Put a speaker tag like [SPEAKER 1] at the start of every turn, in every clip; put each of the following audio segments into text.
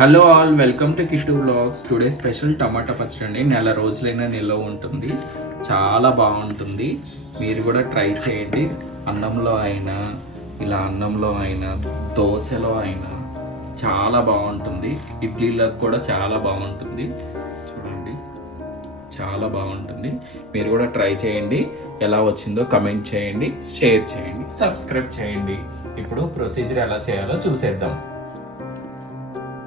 [SPEAKER 1] Hello all welcome to Kittu blogs today special టమాటా పచ్చడి అండి నెల రోజులైనా నిల్వ ఉంటుంది. చాలా బాగుంటుంది. మీరు కూడా ట్రై చేయండి. అన్నంలో అయినా ఇలా అన్నంలో అయినా దోశలో అయినా చాలా బాగుంటుంది. ఇడ్లీలకు కూడా చాలా బాగుంటుంది. చూడండి. చాలా బాగుంటుంది. మీరు కూడా ట్రై చేయండి. ఎలా వచ్చిందో కమెంట్ చేయండి. షేర్ చేయండి. సబ్స్క్రైబ్ చేయండి. ఇప్పుడు ప్రొసీజర్ ఎలా చేయాలో చూసేద్దాం.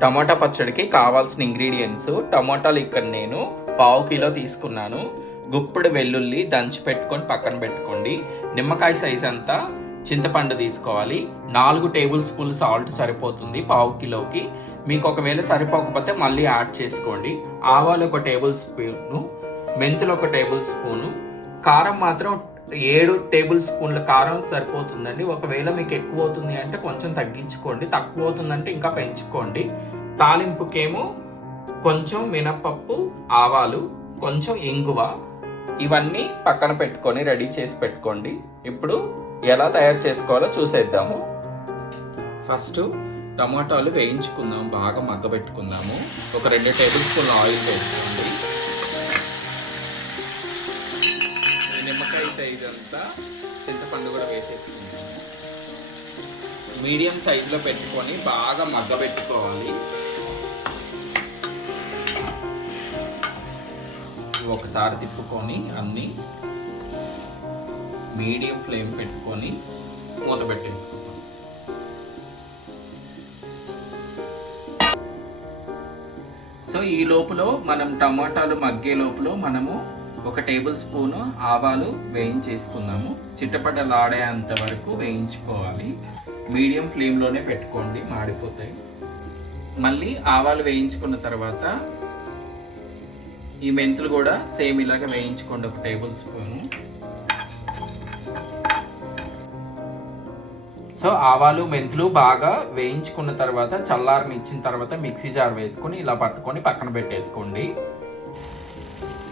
[SPEAKER 1] టమాటా పచ్చడికి కావాల్సిన ఇంగ్రీడియంట్స్ టమాటాలు ఇక్కడ నేను పావు కిలో తీసుకున్నాను. గుప్పుడు వెల్లుల్లి దంచి పెట్టుకొని పక్కన పెట్టుకోండి. నిమ్మకాయ సైజ్ అంతా చింతపండు తీసుకోవాలి. నాలుగు టేబుల్ స్పూన్ సాల్ట్ సరిపోతుంది పావు కిలోకి. మీకు ఒకవేళ సరిపోకపోతే మళ్ళీ యాడ్ చేసుకోండి. ఆవాలు ఒక టేబుల్ స్పూను మెంతులు ఒక టేబుల్ స్పూను. కారం మాత్రం ఏడు టేబుల్ స్పూన్ల కారం సరిపోతుందండి. ఒకవేళ మీకు ఎక్కువ అవుతుంది అంటే కొంచెం తగ్గించుకోండి. తక్కువ అవుతుందంటే ఇంకా పెంచుకోండి. తాలింపుకేమో కొంచెం మినపప్పు ఆవాలు కొంచెం ఇంగువ. ఇవన్నీ పక్కన పెట్టుకొని రెడీ చేసి పెట్టుకోండి. ఇప్పుడు ఎలా తయారు చేసుకోవాలో చూసేద్దాము. ఫస్ట్ టమాటాలు వేయించుకుందాం బాగా మగ్గబెట్టుకుందాము. ఒక రెండు టేబుల్ స్పూన్ ఆయిల్ వేసుకోండి. నిమ్మకాయ సైజ్ అంతా చింతపండు కూడా వేసేసుకుందాం. మీడియం సైజులో పెట్టుకొని బాగా మగ్గబెట్టుకోవాలి. ఒకసారి తిప్పుకొని అన్ని మీడియం ఫ్లేమ్ పెట్టుకొని మూత పెట్టేసుకుంటాం సో ఈ లోపల మనం టమాటాలు మగ్గే లోపల మనము ఒక టేబుల్ స్పూను ఆవాలు వేయించేసుకుందాము. చిట్టపటలాడేంత వరకు వేయించుకోవాలి. మీడియం ఫ్లేమ్లోనే పెట్టుకోండి మాడిపోతాయి. మళ్ళీ ఆవాలు వేయించుకున్న తర్వాత ఈ మెంతులు కూడా సేమ్ ఇలాగ వేయించుకోండి ఒక టేబుల్ స్పూను. సో ఆవాలు మెంతులు బాగా వేయించుకున్న తర్వాత చల్లారిని ఇచ్చిన తర్వాత మిక్సీ జార్ వేసుకొని ఇలా పట్టుకొని పక్కన పెట్టేసుకోండి.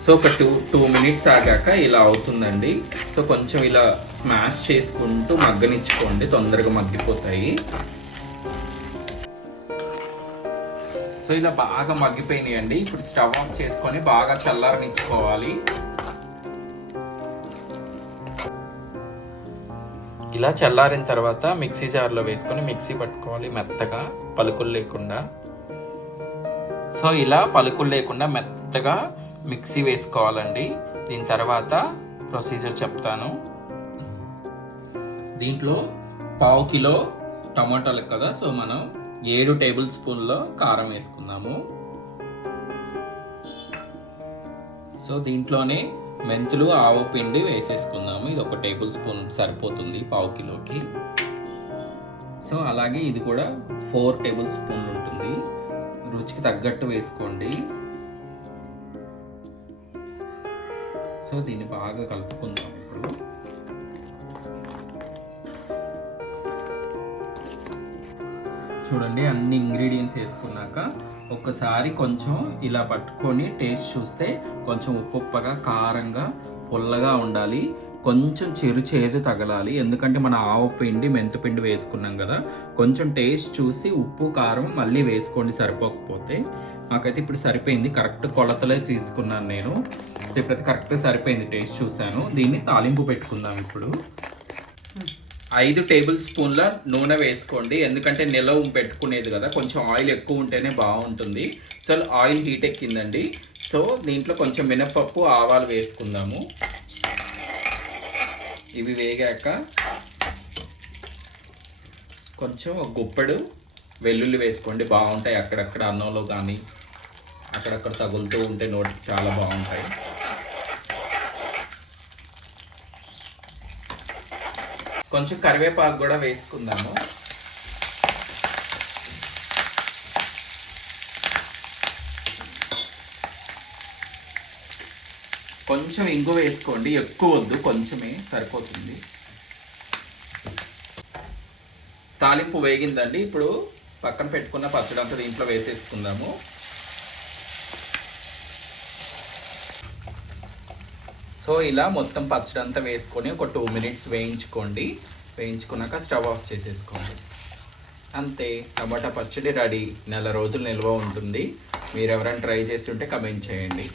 [SPEAKER 1] సో ఒక టూ టూ మినిట్స్ ఆగాక ఇలా అవుతుందండి. సో కొంచెం ఇలా స్మాష్ చేసుకుంటూ మగ్గనిచ్చుకోండి తొందరగా మగ్గిపోతాయి. సో ఇలా బాగా మగ్గిపోయినాయండి. ఇప్పుడు స్టవ్ ఆఫ్ చేసుకొని బాగా చల్లారనిచ్చుకోవాలి. ఇలా చల్లారిన తర్వాత మిక్సీ జార్లో వేసుకొని మిక్సీ పట్టుకోవాలి మెత్తగా పలుకులు లేకుండా. సో ఇలా పలుకులు లేకుండా మెత్తగా మిక్సీ వేసుకోవాలండి. దీని తర్వాత ప్రొసీజర్ చెప్తాను. దీంట్లో పావు కిలో టమాటాలు కదా సో మనం ఏడు టేబుల్ స్పూన్లో కారం వేసుకుందాము. సో దీంట్లోనే మెంతులు ఆవు పిండి వేసేసుకుందాము. ఇది ఒక టేబుల్ స్పూన్ సరిపోతుంది పావు కిలోకి. సో అలాగే ఇది కూడా ఫోర్ టేబుల్ స్పూన్లు ఉంటుంది. రుచికి తగ్గట్టు వేసుకోండి. సో దీన్ని బాగా కలుపుకుందాం ఇప్పుడు. చూడండి అన్ని ఇంగ్రీడియంట్స్ వేసుకున్నాక ఒక్కసారి కొంచెం ఇలా పట్టుకొని టేస్ట్ చూస్తే కొంచెం ఉప్పుప్పగా కారంగా పుల్లగా ఉండాలి. కొంచెం చెరు చేదు తగలాలి. ఎందుకంటే మన ఆవు పిండి మెంతుపిండి వేసుకున్నాం కదా కొంచెం టేస్ట్ చూసి ఉప్పు కారం మళ్ళీ వేసుకోండి సరిపోకపోతే. మాకైతే ఇప్పుడు సరిపోయింది. కరెక్ట్ కొలతలే తీసుకున్నాను నేను. సో ఇప్పుడైతే కరెక్ట్ సరిపోయింది టేస్ట్ చూశాను. దీన్ని తాలింపు పెట్టుకుందాం ఇప్పుడు. ఐదు టేబుల్ స్పూన్ల నూనె వేసుకోండి. ఎందుకంటే నిలవ పెట్టుకునేది కదా కొంచెం ఆయిల్ ఎక్కువ ఉంటేనే బాగుంటుంది. సో ఆయిల్ హీట్ ఎక్కిందండి. సో దీంట్లో కొంచెం మినపప్పు ఆవాలు వేసుకుందాము. ఇవి వేగాక కొంచెం ఒక గుప్పెడు వెల్లుల్లి వేసుకోండి. బాగుంటాయి అక్కడక్కడ అన్నంలో కానీ అక్కడక్కడ తగులుతూ ఉంటే నోటికి చాలా బాగుంటాయి. కొంచెం కరివేపాకు కూడా వేసుకుందాము. కొంచెం ఇంగు వేసుకోండి ఎక్కువ వద్దు కొంచెమే సరిపోతుంది. తాలింపు వేగిందండి ఇప్పుడు పక్కన పెట్టుకున్న పచ్చడి అంతా దీంట్లో వేసేసుకుందాము. సో ఇలా మొత్తం పచ్చడి అంతా వేసుకొని ఒక టూ మినిట్స్ వేయించుకోండి. వేయించుకున్నాక స్టవ్ ఆఫ్ చేసేసుకోండి. అంతే టమాటా పచ్చడి రెడీ. నెల రోజులు నిల్వ ఉంటుంది. మీరు ఎవరైనా ట్రై చేస్తుంటే కమెంట్ చేయండి.